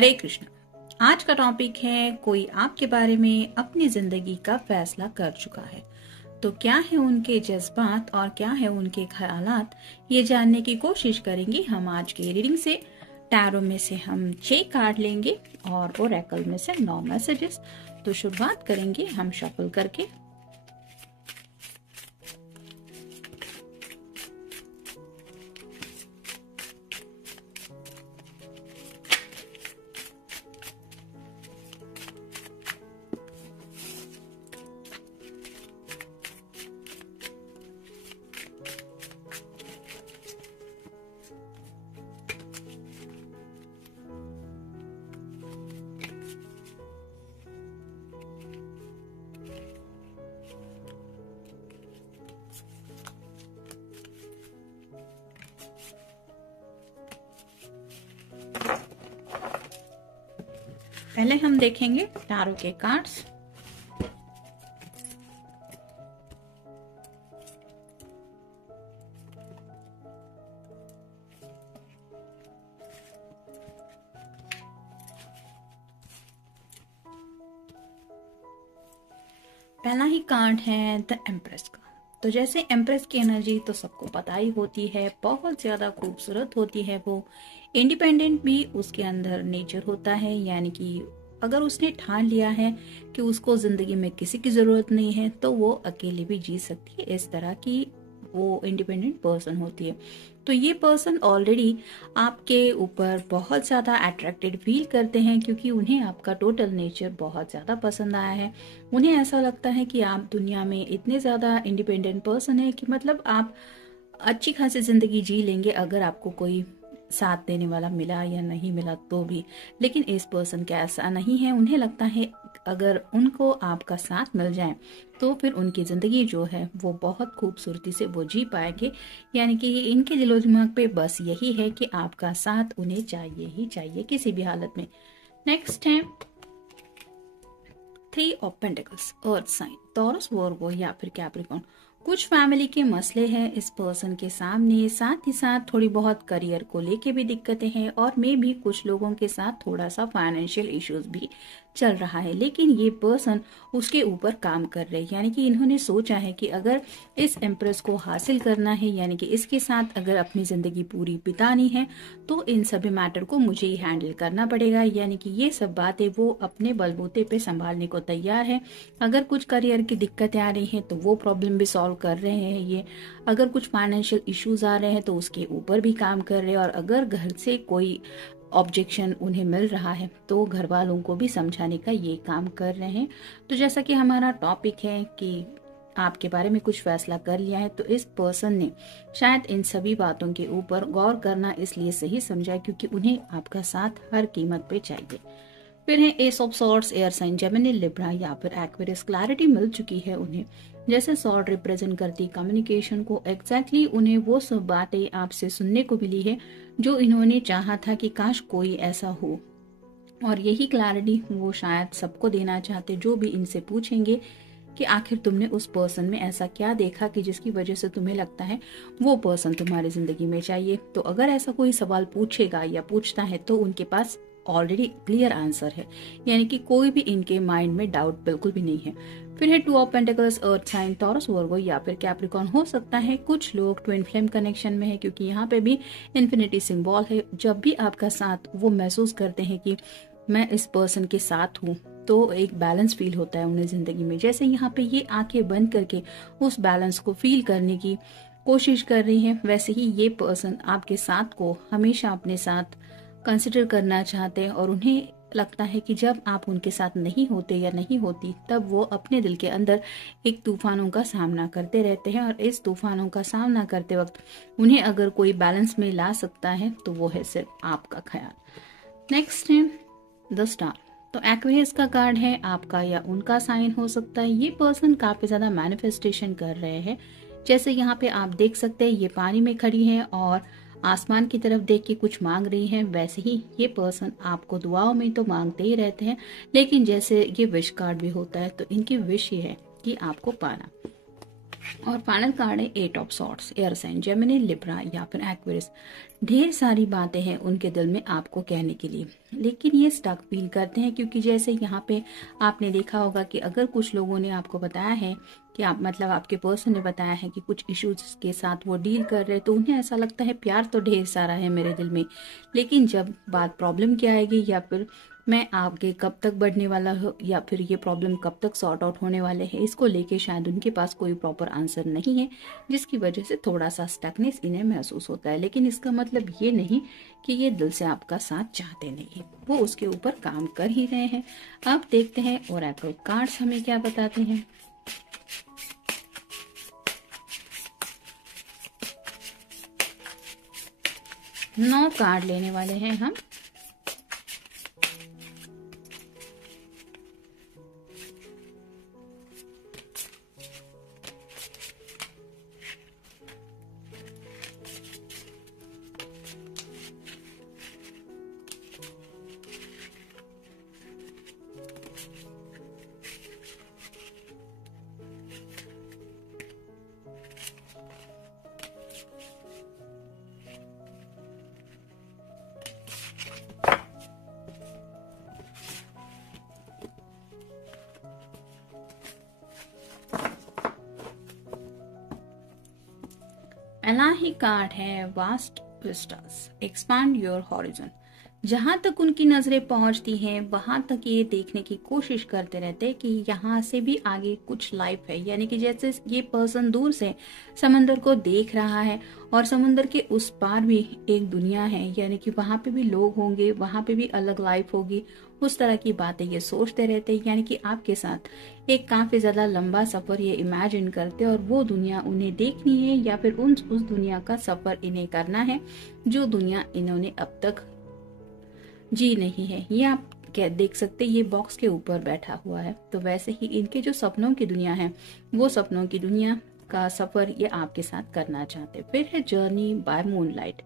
हरे कृष्ण। आज का टॉपिक है कोई आपके बारे में अपनी जिंदगी का फैसला कर चुका है, तो क्या है उनके जज्बात और क्या है उनके ख्यालात, ये जानने की कोशिश करेंगे हम आज के रीडिंग से। टैरो में से हम 6 कार्ड लेंगे और ओरेकल में से 9 मैसेजेस। तो शुरुआत करेंगे हम शफल करके। पहले हम देखेंगे टैरो के कार्ड्स। पहला ही कार्ड है द एम्प्रेस का। तो जैसे एम्प्रेस की एनर्जी तो सबको पता ही होती है, बहुत ज्यादा खूबसूरत होती है। वो इंडिपेंडेंट भी उसके अंदर नेचर होता है, यानी कि अगर उसने ठान लिया है कि उसको जिंदगी में किसी की जरूरत नहीं है तो वो अकेले भी जी सकती है। इस तरह की वो इंडिपेंडेंट पर्सन होती है। तो ये पर्सन ऑलरेडी आपके ऊपर बहुत ज्यादा अट्रैक्टेड फील करते हैं, क्योंकि उन्हें आपका टोटल नेचर बहुत ज्यादा पसंद आया है। उन्हें ऐसा लगता है कि आप दुनिया में इतने ज्यादा इंडिपेंडेंट पर्सन है कि मतलब आप अच्छी खासी जिंदगी जी लेंगे अगर आपको कोई साथ देने वाला मिला या नहीं मिला तो भी। लेकिन इस पर्सन का ऐसा नहीं है। उन्हें लगता है अगर उनको आपका साथ मिल जाए तो फिर उनकी जिंदगी जो है वो बहुत खूबसूरती से वो जी पाएंगे। यानी कि इनके दिलो दिमाग पे बस यही है कि आपका साथ उन्हें चाहिए ही चाहिए किसी भी हालत में। नेक्स्ट है 3 of pentacles, earth sign, Taurus, Virgo या फिर कैप्रिकॉर्न। कुछ फैमिली के मसले हैं इस पर्सन के सामने, साथ ही साथ थोड़ी बहुत करियर को लेके भी दिक्कतें हैं और मे भी कुछ लोगों के साथ थोड़ा सा फाइनेंशियल इश्यूज भी चल रहा है। लेकिन ये पर्सन उसके ऊपर काम कर रहे हैं, यानी कि इन्होंने सोचा है कि अगर इस एम्प्रेस को हासिल करना है, यानी कि इसके साथ अगर अपनी जिंदगी पूरी बितानी है तो इन सभी मैटर को मुझे ही हैंडल करना पड़ेगा। यानी कि ये सब बातें वो अपने बलबूते पे संभालने को तैयार है। अगर कुछ करियर की दिक्कतें आ रही हैं तो वो प्रॉब्लम भी सॉल्व कर रहे हैं ये। अगर कुछ फाइनेंशियल इश्यूज आ रहे हैं तो उसके ऊपर भी काम कर रहे हैं। और अगर घर से कोई ऑब्जेक्शन उन्हें मिल रहा है तो घर वालों को भी समझाने का ये काम कर रहे हैं। तो जैसा कि हमारा टॉपिक है कि आपके बारे में कुछ फैसला कर लिया है, तो इस पर्सन ने शायद इन सभी बातों के ऊपर गौर करना इसलिए सही समझा क्योंकि उन्हें आपका साथ हर कीमत पे चाहिए। फिर है ace of swords, air sign, Gemini, Libra या फिर एक्वेरियस। क्लैरिटी मिल चुकी है उन्हें। जैसे सॉर्ड रिप्रेजेंट करती कम्युनिकेशन को, एग्जैक्टली उन्हें वो सब बातें आपसे सुनने को मिली है जो इन्होंने चाहा था कि काश कोई ऐसा हो। और यही क्लैरिटी वो शायद सबको देना चाहते जो भी इनसे पूछेंगे कि आखिर तुमने उस पर्सन में ऐसा क्या देखा कि जिसकी वजह से तुम्हें लगता है वो पर्सन तुम्हारी जिंदगी में चाहिए। तो अगर ऐसा कोई सवाल पूछेगा या पूछता है तो उनके पास ऑलरेडी क्लियर आंसर है, यानी कि कोई भी इनके माइंड में डाउट बिल्कुल भी नहीं है। फिर है 2 of pentacles, earth sign, Taurus, Virgo या फिर कैप्रिकॉर्न। हो सकता है कुछ लोग ट्विन फ्लेम कनेक्शन में है, क्योंकि यहाँ पे भी इन्फिनिटी सिंबल है। जब भी आपका साथ वो महसूस करते हैं कि मैं इस पर्सन के साथ हूँ तो एक बैलेंस फील होता है उन्हें जिंदगी में। जैसे यहाँ पे ये आंखें बंद करके उस बैलेंस को फील करने की कोशिश कर रही है, वैसे ही ये पर्सन आपके साथ को हमेशा अपने साथ कंसिडर करना चाहते हैं। और उन्हें लगता है कि जब आप उनके साथ नहीं होते या नहीं होती तब वो अपने दिल के अंदर एक तूफानों का सामना करते रहते हैं। और इस तूफानों का सामना करते वक्त उन्हें अगर कोई बैलेंस में ला सकता है तो वो है सिर्फ आपका ख्याल। नेक्स्ट है द स्टार। तो एक्वेरियस का कार्ड है, आपका या उनका साइन हो सकता है। ये पर्सन काफी ज्यादा मैनिफेस्टेशन कर रहे हैं। जैसे यहाँ पे आप देख सकते हैं ये पानी में खड़ी है और आसमान की तरफ देख के कुछ मांग रही हैं। वैसे ही ये पर्सन आपको दुआओं में तो मांगते ही रहते हैं, लेकिन जैसे ये विश कार्ड भी होता है तो इनकी विश ये है कि आपको पाना। और फाइनल कार्ड है eight of swords, air sign, Gemini, Libra या फिर एक्वेरियस। ढेर सारी बातें हैं उनके दिल में आपको कहने के लिए, लेकिन ये स्टक फील करते हैं, क्योंकि जैसे यहाँ पे आपने देखा होगा कि अगर कुछ लोगों ने आपको बताया है कि आप मतलब आपके पर्सन ने बताया है कि कुछ इश्यूज के साथ वो डील कर रहे हैं, तो उन्हें ऐसा लगता है प्यार तो ढेर सारा है मेरे दिल में, लेकिन जब बात प्रॉब्लम की आएगी या फिर मैं आगे कब तक बढ़ने वाला हो या फिर ये प्रॉब्लम कब तक सॉर्ट आउट होने वाले हैं, इसको लेके शायद उनके पास कोई प्रॉपर आंसर नहीं है, जिसकी वजह से थोड़ा सा स्टकनेस इन्हें महसूस होता है। लेकिन इसका मतलब ये नहीं कि ये दिल से आपका साथ चाहते नहीं है, वो उसके ऊपर काम कर ही रहे हैं। अब देखते हैं ओरेकल कार्ड्स हमें क्या बताते हैं। नौ कार्ड लेने वाले हैं हम। पहला ही कार्ड है vast Vistas, expand your horizon. जहां तक उनकी नजरें पहुंचती हैं वहां तक ये देखने की कोशिश करते रहते हैं कि यहाँ से भी आगे कुछ लाइफ है, यानी कि जैसे ये पर्सन दूर से समंदर को देख रहा है और समंदर के उस पार भी एक दुनिया है, यानी कि वहां पे भी लोग होंगे, वहां पे भी अलग लाइफ होगी, उस तरह की बातें ये सोचते रहते हैं। यानी कि आपके साथ एक काफी ज्यादा लंबा सफर ये इमेजिन करते हैं और वो दुनिया उन्हें देखनी है या फिर उस दुनिया का सफर इन्हें करना है जो दुनिया इन्होंने अब तक जी नहीं है। ये आप क्या देख सकते, ये बॉक्स के ऊपर बैठा हुआ है, तो वैसे ही इनके जो सपनों की दुनिया है वो सपनों की दुनिया का सफर ये आपके साथ करना चाहते। फिर है journey by moonlight,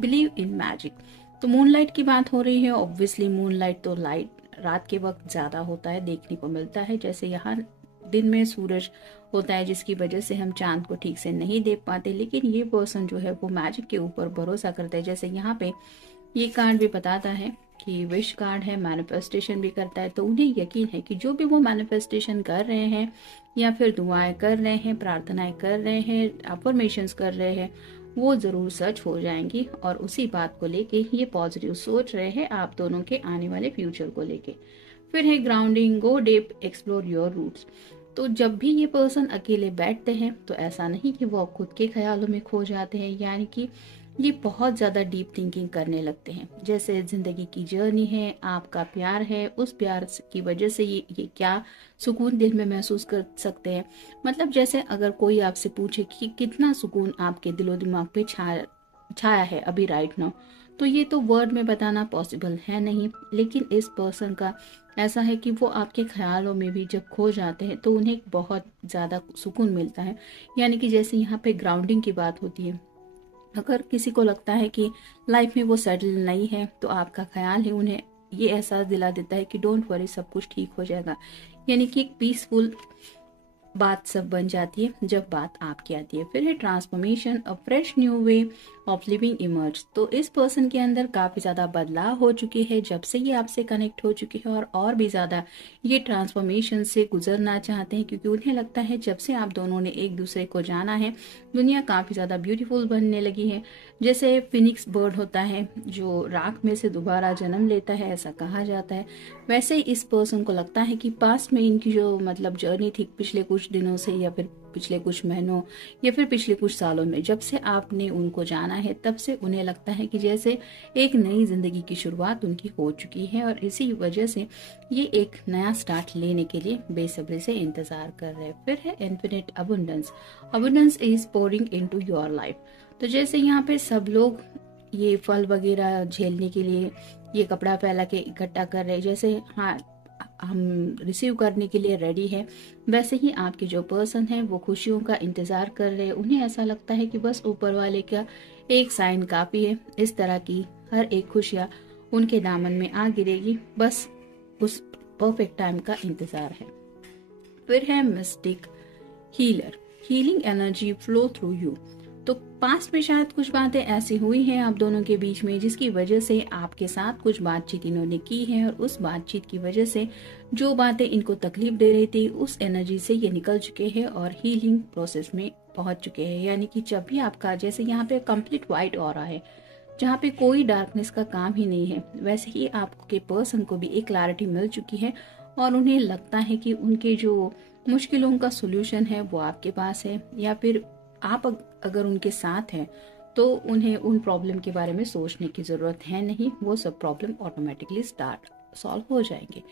believe in magic. तो मूनलाइट की बात हो रही है, ऑब्वियसली मूनलाइट तो लाइट रात के वक्त ज्यादा होता है, देखने को मिलता है। जैसे यहाँ दिन में सूरज होता है जिसकी वजह से हम चांद को ठीक से नहीं देख पाते, लेकिन ये पर्सन जो है वो मैजिक के ऊपर भरोसा करता है। जैसे यहाँ पे ये कार्ड भी बताता है कि विश कार्ड है, मैनिफेस्टेशन भी करता है, तो उन्हें यकीन है कि जो भी वो मैनिफेस्टेशन कर रहे हैं या फिर दुआएं कर रहे हैं, प्रार्थनाएं कर रहे हैं, अफर्मेशंस कर रहे हैं, वो जरूर सच हो जाएंगी। और उसी बात को लेके ये पॉजिटिव सोच रहे हैं आप दोनों के आने वाले फ्यूचर को लेके। फिर है grounding, go deep, explore your roots. तो जब भी ये पर्सन अकेले बैठते हैं तो ऐसा नहीं कि वो खुद के ख्यालों में खो जाते हैं, यानी कि ये बहुत ज्यादा डीप थिंकिंग करने लगते हैं। जैसे जिंदगी की जर्नी है, आपका प्यार है, उस प्यार की वजह से ये क्या सुकून दिल में महसूस कर सकते हैं। मतलब जैसे अगर कोई आपसे पूछे कि कितना सुकून आपके दिलो दिमाग पे छाया है अभी राइट नाउ, तो ये तो वर्ड में बताना पॉसिबल है नहीं, लेकिन इस पर्सन का ऐसा है कि वो आपके ख्यालों में भी जब खो जाते हैं तो उन्हें बहुत ज्यादा सुकून मिलता है। यानी कि जैसे यहाँ पे ग्राउंडिंग की बात होती है, अगर किसी को लगता है कि लाइफ में वो सेटल नहीं है तो आपका ख्याल ही उन्हें ये एहसास दिला देता है कि डोंट वरी, सब कुछ ठीक हो जाएगा। यानी कि एक पीसफुल बात सब बन जाती है जब बात आपकी आती है। फिर है transformation, a fresh new way of living emerge. तो इस पर्सन के अंदर काफी ज्यादा बदलाव हो चुके हैं जब से ये आपसे कनेक्ट हो चुके हैं, और भी ज्यादा ये ट्रांसफॉर्मेशन से गुजरना चाहते हैं, क्योंकि उन्हें लगता है जब से आप दोनों ने एक दूसरे को जाना है दुनिया काफी ज्यादा ब्यूटीफुल बनने लगी है। जैसे फिनिक्स बर्ड होता है जो राख में से दोबारा जन्म लेता है, ऐसा कहा जाता है, वैसे ही इस पर्सन को लगता है कि पास्ट में इनकी जो मतलब जर्नी थी पिछले कुछ दिनों से या फिर पिछले कुछ महीनों या फिर पिछले कुछ सालों में, जब से आपने उनको जाना है तब से उन्हें लगता है कि जैसे एक नई जिंदगी की शुरुआत उनकी हो चुकी है, और इसी वजह से ये एक नया स्टार्ट लेने के लिए बेसब्री से इंतजार कर रहे हैं। फिर है infinite abundance, abundance is pouring into your life. तो जैसे यहाँ पे सब लोग ये फल वगैरह झेलने के लिए ये कपड़ा फैला के इकट्ठा कर रहे हैं, जैसे हाँ हम रिसीव करने के लिए रेडी है, वैसे ही आपके जो पर्सन है वो खुशियों का इंतजार कर रहे हैं। उन्हें ऐसा लगता है कि बस ऊपर वाले का एक साइन काफी है, इस तरह की हर एक खुशियां उनके दामन में आ गिरेगी, बस उस परफेक्ट टाइम का इंतजार है। फिर है mistake healer, healing energy flow through you. तो पास्ट में शायद कुछ बातें ऐसी हुई हैं आप दोनों के बीच में जिसकी वजह से आपके साथ कुछ बातचीत इन्होंने की है, और उस बातचीत की वजह से जो बातें इनको तकलीफ दे रही थी उस एनर्जी से ये निकल चुके हैं और हीलिंग प्रोसेस में पहुंच चुके हैं। यानी कि जब भी आपका, जैसे यहाँ पे कंप्लीट व्हाइट ऑरा है जहाँ पे कोई डार्कनेस का काम ही नहीं है, वैसे ही आपके पर्सन को भी एक क्लैरिटी मिल चुकी है और उन्हें लगता है कि उनके जो मुश्किलों का सोल्यूशन है वो आपके पास है, या फिर आप अगर उनके साथ हैं तो उन्हें उन प्रॉब्लम के बारे में सोचने की जरूरत है नहीं, वो सब प्रॉब्लम ऑटोमेटिकली सॉल्व हो जाएंगे।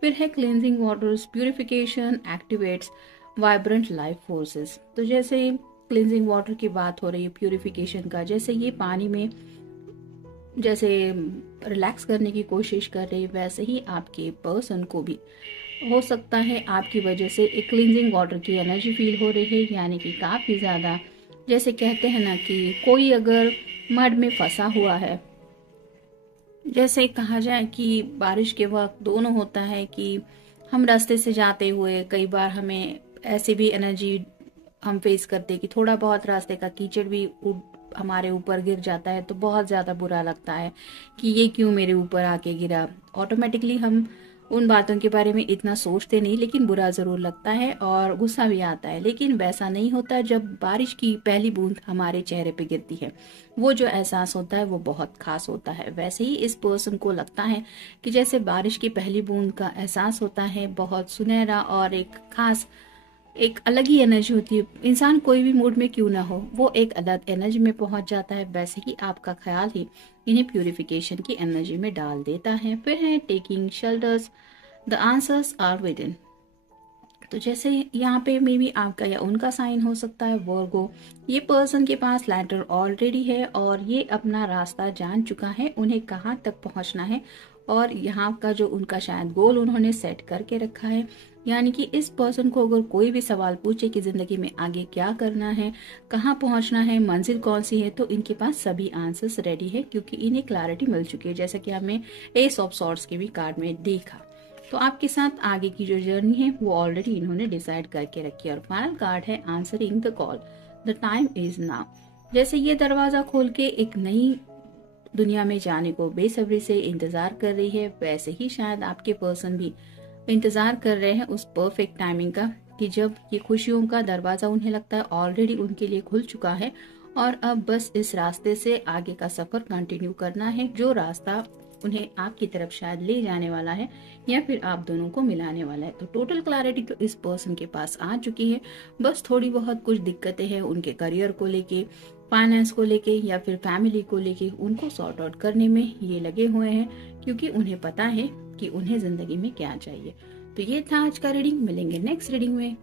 फिर है cleansing waters, purification activates vibrant life forces. तो जैसे क्लींजिंग वाटर की बात हो रही है, प्यूरिफिकेशन का, जैसे ये पानी में जैसे रिलैक्स करने की कोशिश कर रहे, वैसे ही आपके पर्सन को भी हो सकता है आपकी वजह से एक क्लींजिंग वाटर की एनर्जी फील हो रही है। यानी कि काफी ज्यादा, जैसे कहते हैं ना कि कोई अगर मड में फंसा हुआ है, जैसे कहा जाए कि बारिश के वक्त दोनों होता है कि हम रास्ते से जाते हुए कई बार हमें ऐसी भी एनर्जी हम फेस करते कि थोड़ा बहुत रास्ते का कीचड़ भी हमारे ऊपर गिर जाता है तो बहुत ज्यादा बुरा लगता है कि ये क्यों मेरे ऊपर आके गिरा। ऑटोमेटिकली हम उन बातों के बारे में इतना सोचते नहीं, लेकिन बुरा जरूर लगता है और गुस्सा भी आता है। लेकिन वैसा नहीं होता जब बारिश की पहली बूंद हमारे चेहरे पे गिरती है, वो जो एहसास होता है वो बहुत खास होता है। वैसे ही इस पर्सन को लगता है कि जैसे बारिश की पहली बूंद का एहसास होता है, बहुत सुनहरा और एक खास, एक अलग ही एनर्जी होती है। इंसान कोई भी मूड में क्यों ना हो, वो एक अलग एनर्जी में पहुंच जाता है। वैसे ही आपका ख्याल ही इन्हें प्यूरिफिकेशन की एनर्जी में डाल देता है। फिर है taking shelters, the answers are within. तो जैसे यहाँ पे मे बी आपका या उनका साइन हो सकता है वर्गो। ये पर्सन के पास लैंटर ऑलरेडी है और ये अपना रास्ता जान चुका है, उन्हें कहाँ तक पहुंचना है और यहाँ का जो उनका शायद गोल उन्होंने सेट करके रखा है। यानी कि इस पर्सन को अगर कोई भी सवाल पूछे कि जिंदगी में आगे क्या करना है, कहाँ पहुंचना है, मंजिल कौन सी है, तो इनके पास सभी आंसर्स रेडी है क्योंकि इन्हें क्लैरिटी मिल चुकी है, जैसा कि हमें एस ऑफ सॉर्ड्स के भी कार्ड में देखा। तो आपके साथ आगे की जो जर्नी है वो ऑलरेडी इन्होंने डिसाइड करके रखी है। और फाइनल कार्ड है answering the call, the time is now. जैसे ये दरवाजा खोल के एक नई दुनिया में जाने को बेसब्री से इंतजार कर रही है, वैसे ही शायद आपके पर्सन भी इंतजार कर रहे हैं उस परफेक्ट टाइमिंग का कि जब ये खुशियों का दरवाजा उन्हें लगता है ऑलरेडी उनके लिए खुल चुका है और अब बस इस रास्ते से आगे का सफर कंटिन्यू करना है, जो रास्ता उन्हें आपकी तरफ शायद ले जाने वाला है या फिर आप दोनों को मिलाने वाला है। तो टोटल क्लैरिटी तो इस पर्सन के पास आ चुकी है, बस थोड़ी बहुत कुछ दिक्कतें हैं उनके करियर को लेके, फाइनेंस को लेके या फिर फैमिली को लेके, उनको सॉर्ट आउट करने में ये लगे हुए हैं क्योंकि उन्हें पता है कि उन्हें जिंदगी में क्या चाहिए। तो ये था आज का रीडिंग, मिलेंगे नेक्स्ट रीडिंग में।